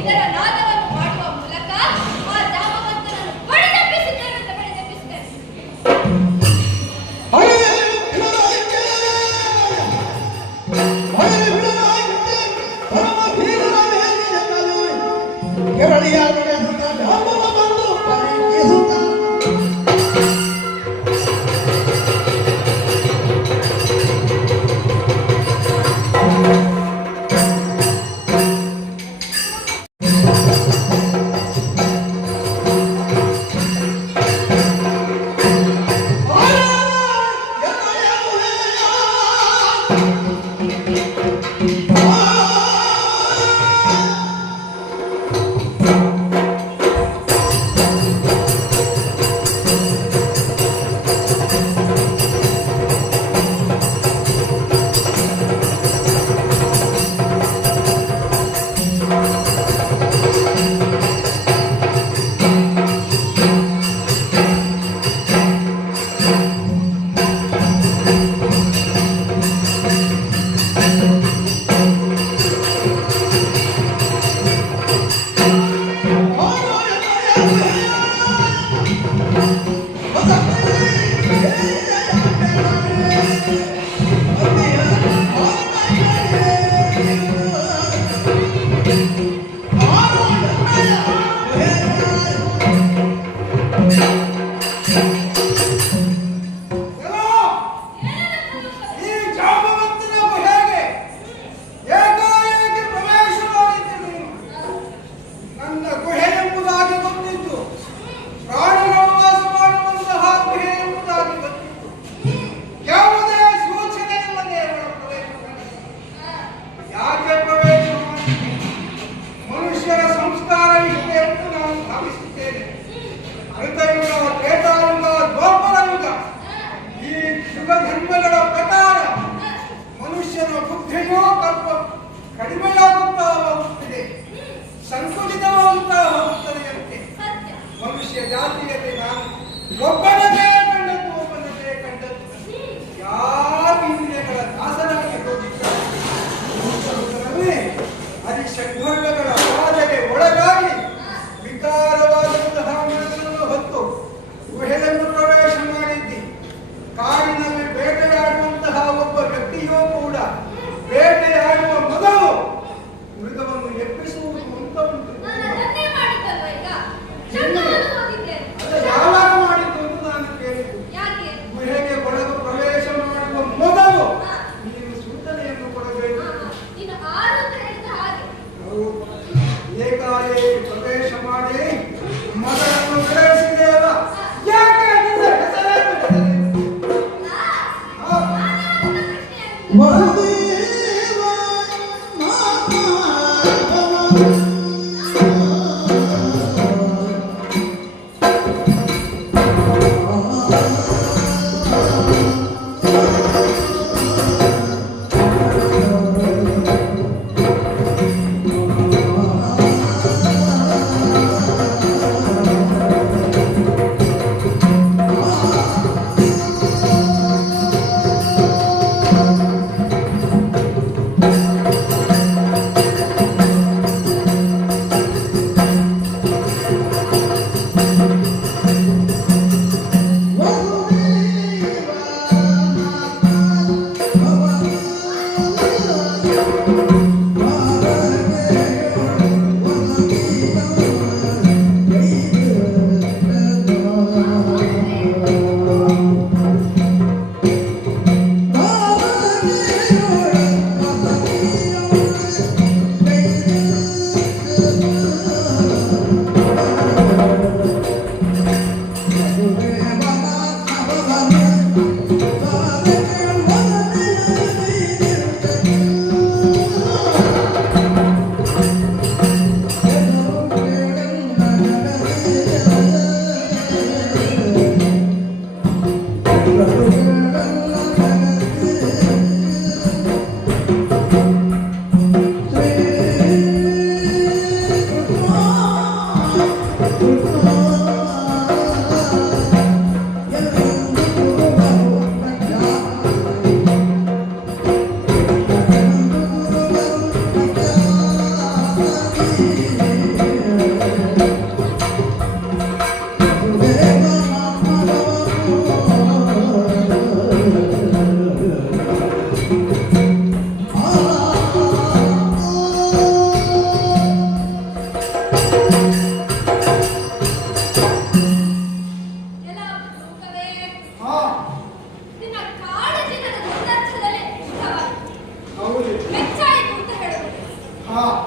ಇದರ ನಾದವನ್ನು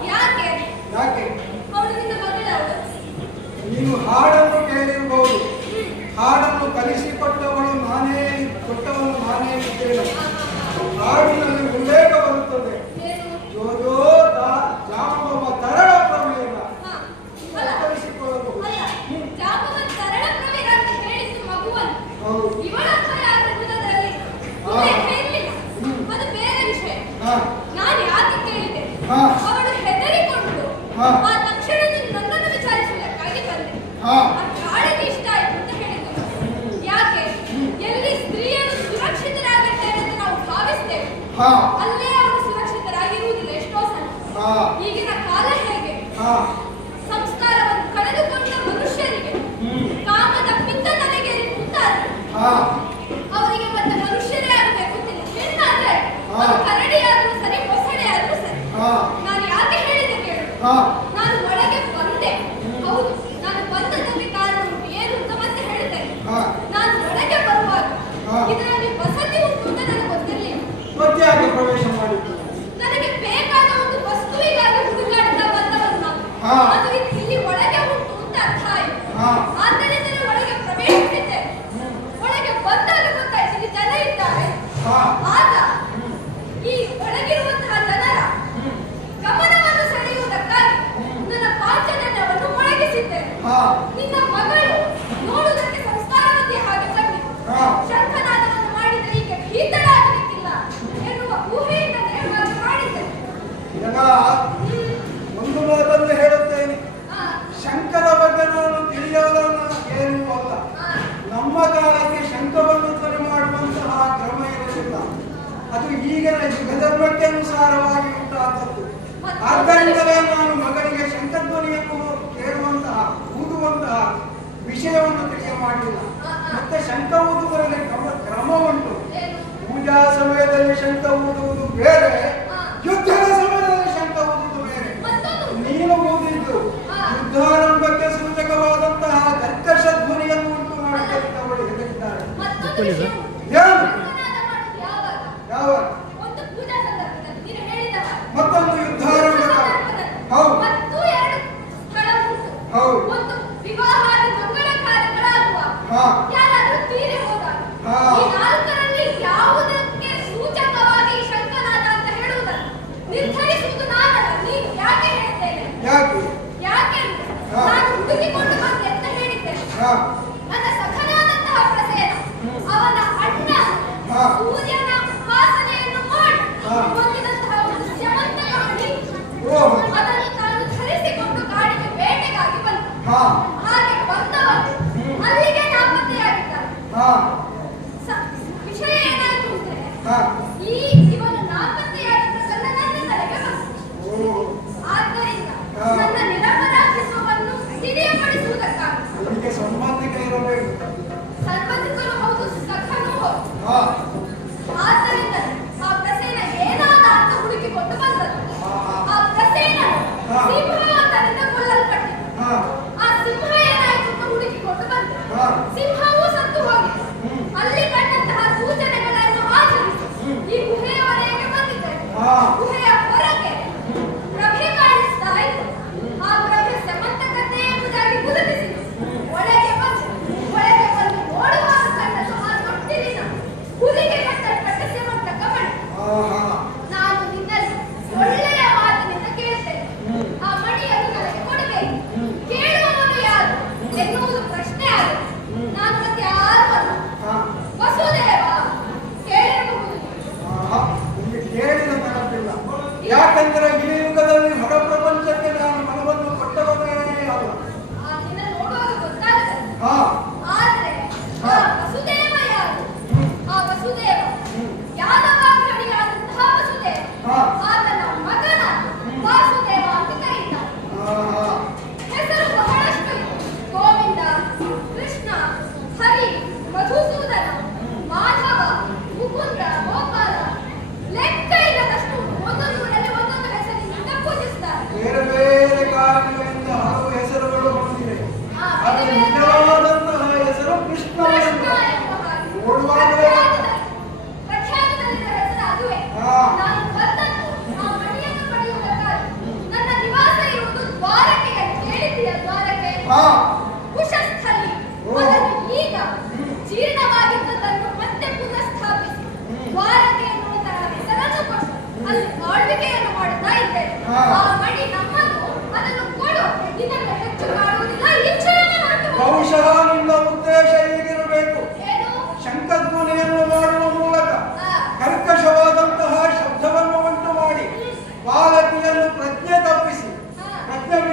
ಯಾಕೆ? ಯಾಕೆ? ನೀನು ಹಾಡನ್ನು ಕೇಳಿರಬಹುದು. ಹಾಡನ್ನು ಕಲಿಸಿಕೊಟ್ಟವಳು ನಾನೇ ಕೊಟ್ಟವನು ನಾನೇ ಇದ್ದೇನೆ ಹಾಡಿನ ಈಗಿನ ಯುಗಧರ್ಮಕ್ಕೆ ಅನುಸಾರವಾಗಿ ಉಂಟಾದದ್ದು. ಆದ್ದರಿಂದಲೇ ನಾನು ಮಗನಿಗೆ ಶಂಕಧ್ವನಿಯನ್ನು ಕೇಳುವಂತಹ ಊದುವಂತಹ ವಿಷಯವನ್ನು ತಿಳಿಯ ಮಾಡಿಲ್ಲ ಮತ್ತೆ ಶಂಕ ಓದುವುದರಲ್ಲಿ ಕ್ರಮ ಕ್ರಮ ಉಂಟು ಪೂಜಾ ಸಮಯದಲ್ಲಿ ಶಂಕ ಓದುವುದು ಬೇರೆ ಯುದ್ಧದ ಸಮಯದಲ್ಲಿ ಶಂಕ ಓದುವುದು ಬೇರೆ. ನೀನು ಊದಿದ್ದು. ಯುದ್ಧಾರಂಭಕ್ಕೆ ಸೂಚಕವಾದಂತಹ ಕರ್ಕಶ ಧ್ವನಿಯನ್ನು ಉಂಟು ಮಾಡಿದ್ದಾರೆ acá, 啊。Marie!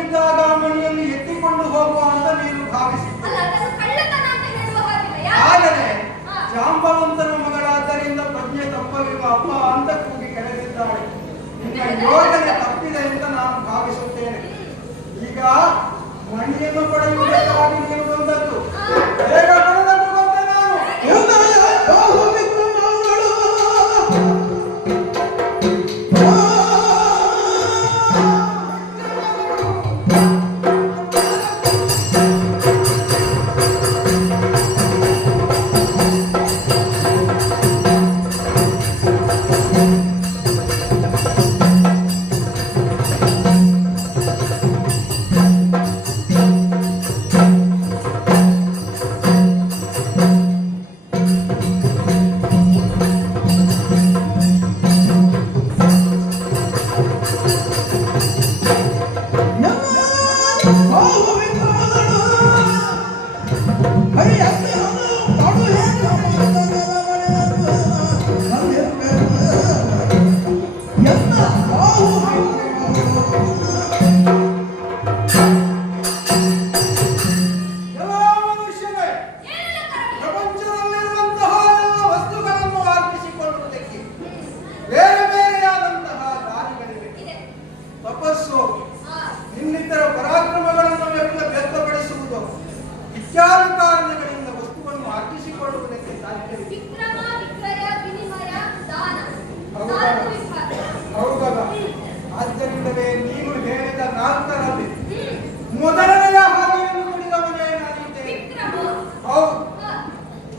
ಇದ್ದಾಗ ಎತ್ತಿಕೊಂಡು ಹೋಗುವ ಅಂತ ನೀನು ಭಾವಿಸಿದ್ದ. ಆದರೆ ಜಾಂಬವಂತನ ಮಗಳಾದ್ದರಿಂದ ಪ್ರಜ್ಞೆ ತಪ್ಪಲಿಲ್ಲ ಅಪ್ಪ ಅಂತ ಕೂಗಿ ಕೆಳಗಿದ್ದಾಳೆ. ನಿನ್ನ ಯೋಜನೆ ತಪ್ಪಿದೆ ಅಂತ ನಾನು ಭಾವಿಸುತ್ತೇನೆ. ಈಗ ಮಣಿಯನ್ನು ಪಡೆಯುವುದಕ್ಕಾಗಿ ನೀವು ಬಂದದ್ದು.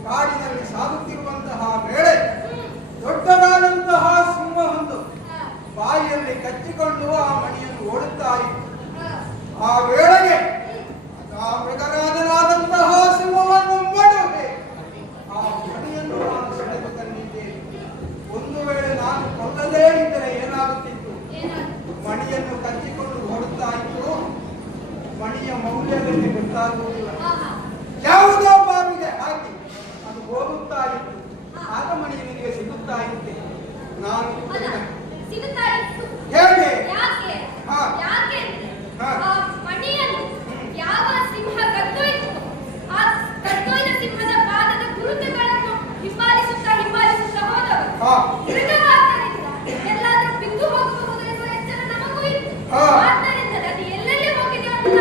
ಕಾಡಿನಲ್ಲಿ ಸಾಗುತ್ತಿರುವ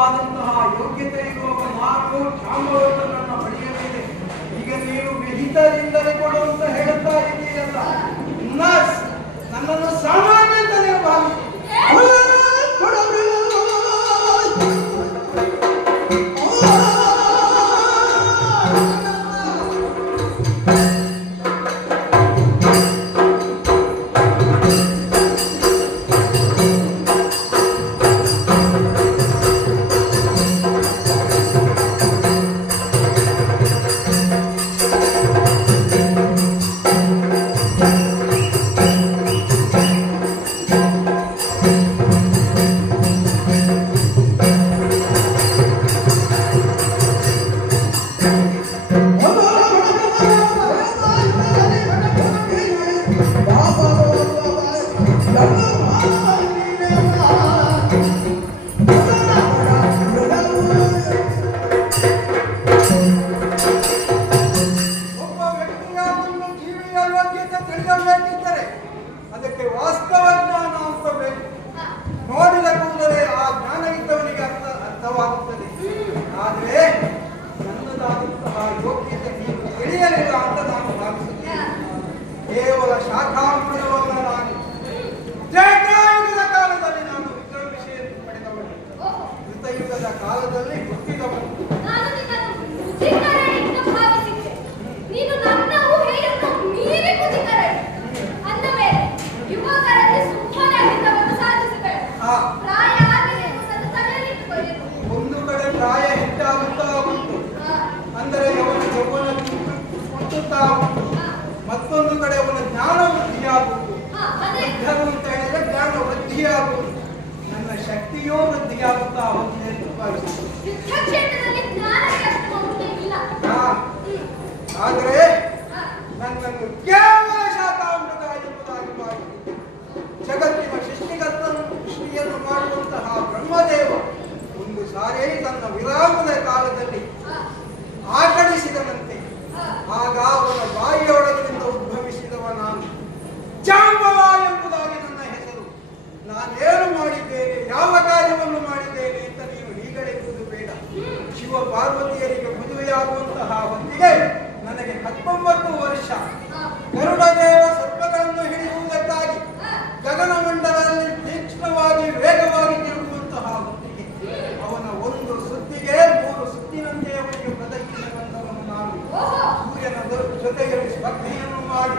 ಆದಂತಹ ಯೋಗ್ಯತೆ ಇರುವ ಮಾರ್ಗ ನನ್ನ ಬಳಿಯ ಮೇಲೆ ಈಗ ನೀವು ವಿಹಿತರಿಂದಲೇ ಕೊಡು ಅಂತ ಹೇಳುತ್ತಾ ಇದೆಯಲ್ಲ ನನ್ನನ್ನು ಸಾಮ ಶಿವ ಪಾರ್ವತಿಯರಿಗೆ ಮದುವೆಯಾಗುವಂತಹ ಹೊತ್ತಿಗೆ ನನಗೆ ಹತ್ತೊಂಬತ್ತು ವರ್ಷ. ಗರುಡದೇವ ಸರ್ಪಗಳನ್ನು ಹಿಡಿಯುವುದಕ್ಕಾಗಿ ಗಗನಮಂಡಲದಲ್ಲಿ ತೀಕ್ಷ್ಣವಾಗಿ ವೇಗವಾಗಿ ತಿರುಗುವಂತಹ ಹೊತ್ತಿಗೆ ಅವನ ಒಂದು ಸುತ್ತಿಗೆ ಮೂರು ಸುತ್ತಿನಂತೆ ಅವನಿಗೆ ಬದಕಿಗೆ ಬಂದವನು ನಾನು. ಸೂರ್ಯನ ಜೊತೆಯಲ್ಲಿ ಸ್ಪರ್ಧೆಯನ್ನು ಮಾಡಿ